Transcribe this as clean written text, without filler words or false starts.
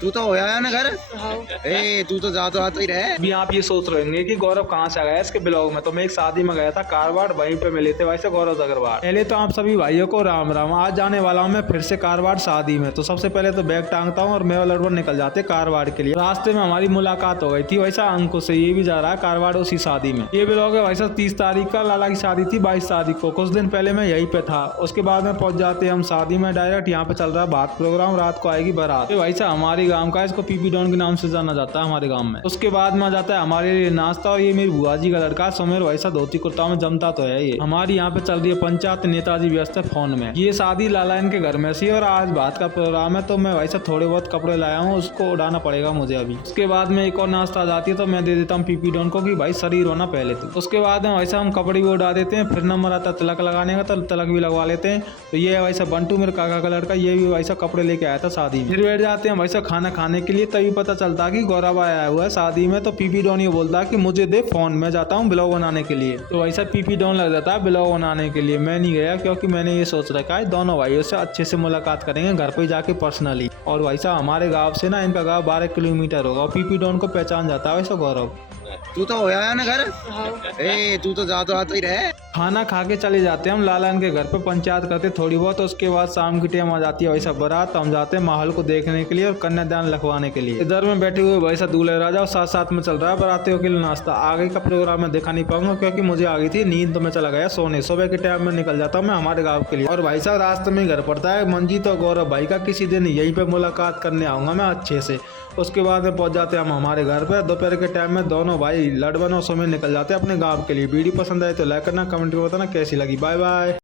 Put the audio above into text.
तू तो होया है ना घर। हाँ। ए तू तो जा तो आता ही रहे। अभी आप ये सोच रहे होंगे कि गौरव कहाँ से आ गया इसके ब्लॉग में। तो मैं एक शादी में गया था कारवाड़, वहीं पे मिले थे वैसे गौरव अग्रवाल। पहले तो आप सभी भाइयों को राम राम। आज जाने वाला हूँ मैं फिर से कारवाड़ शादी में। तो सबसे पहले तो बैग टांगता हूँ और मैं और लड़वन निकल जाते कारवाड़ के लिए। रास्ते में हमारी मुलाकात हो गई थी वैसा अंकुश से, ये भी जा रहा है कारवाड़ उसी शादी में। ये ब्लॉग है वैसा 30 तारीख का, लाला की शादी थी 22 तारीख को। कुछ दिन पहले मैं यहीं पे था। उसके बाद में पहुंच जाते हम शादी में डायरेक्ट। यहाँ पे चल रहा है बात प्रोग्राम, रात को आएगी बारात। वैसा हमारे गाँव का, इसको पीपी डॉन के नाम से जाना जाता है हमारे गाँव में। उसके बाद में आ जाता है हमारे लिए नाश्ता। और ये मेरी बुआ जी का लड़का सुमेर, वैसा धोती कुर्ता में जमता तो है ये। हमारी यहाँ पे चल रही है पंचायत, नेताजी व्यस्त है फोन में। ये शादी लाला इनके घर में सी और आज बात का प्रोग्राम है। तो मैं वैसा थोड़े बहुत कपड़े लाया हूँ, उसको उड़ाना पड़ेगा मुझे अभी। उसके बाद में एक और नाश्ता आ जाती है तो मैं दे देता हूँ पीपी डॉन को कि भाई शरीर होना पहले तो। उसके बाद में वैसा हम कपड़े भी उड़ा देते हैं। फिर नंबर आता है तिलक लगाने का, तो तिलक भी लगवा लेते हैं। तो ये है वैसा बंटू मेरे काका का लड़का, ये भी वैसा कपड़े लेके आया था शादी में। फिर बैठ जाते हैं वैसा खाना खाने के लिए। तभी पता चलता कि गौरव आया हुआ है शादी में। तो पीपी डॉन ये बोलता है कि मुझे दे फोन, मैं जाता हूँ ब्लॉग बनाने के लिए। तो वैसा पीपी डॉन लग जाता है ब्लॉग बनाने के लिए। मैं नहीं गया क्योंकि मैंने ये सोच रखा है दोनों भाइयों से अच्छे से मुलाकात करेंगे घर पे जाके पर्सनली। और वैसा हमारे गाँव से ना इनका गाँव 12 किलोमीटर होगा। और पीपी डॉन को पहचान जाता है वैसा गौरव। तू तो होया है ना घर। हाँ। ए तू तो जा तो आता ही रहे। खाना खा के चले जाते हैं हम लाला इनके घर पे, पंचायत करते थोड़ी बहुत। उसके बाद शाम की टाइम आ जाती है वैसा बारात। तो हम जाते हैं माहौल को देखने के लिए और कन्यादान लिखवाने के लिए। इधर में बैठे हुए वैसा दूल्हे राजा और साथ साथ में चल रहा है बारातियों के लिए नाश्ता। आगे का प्रोग्राम मैं दिखा नहीं पाऊंगा क्योंकि मुझे आ गई थी नींद। तो मैं चला गया सोने। सुबह के टाइम में निकल जाता हूँ मैं हमारे गाँव के लिए। और भाई साहब रास्ते में घर पड़ता है मंजीत और गौरव भाई का। किसी दिन यहीं पे मुलाकात करने आऊंगा मैं अच्छे से। उसके बाद में पहुंच जाते हैं हम हमारे घर पे। दोपहर के टाइम में दोनों भाई लड़वन और सुमेर निकल जाते हैं अपने गाँव के लिए। वीडियो पसंद आए तो लाइक करना, कमेंट में बताना कैसी लगी। Bye bye.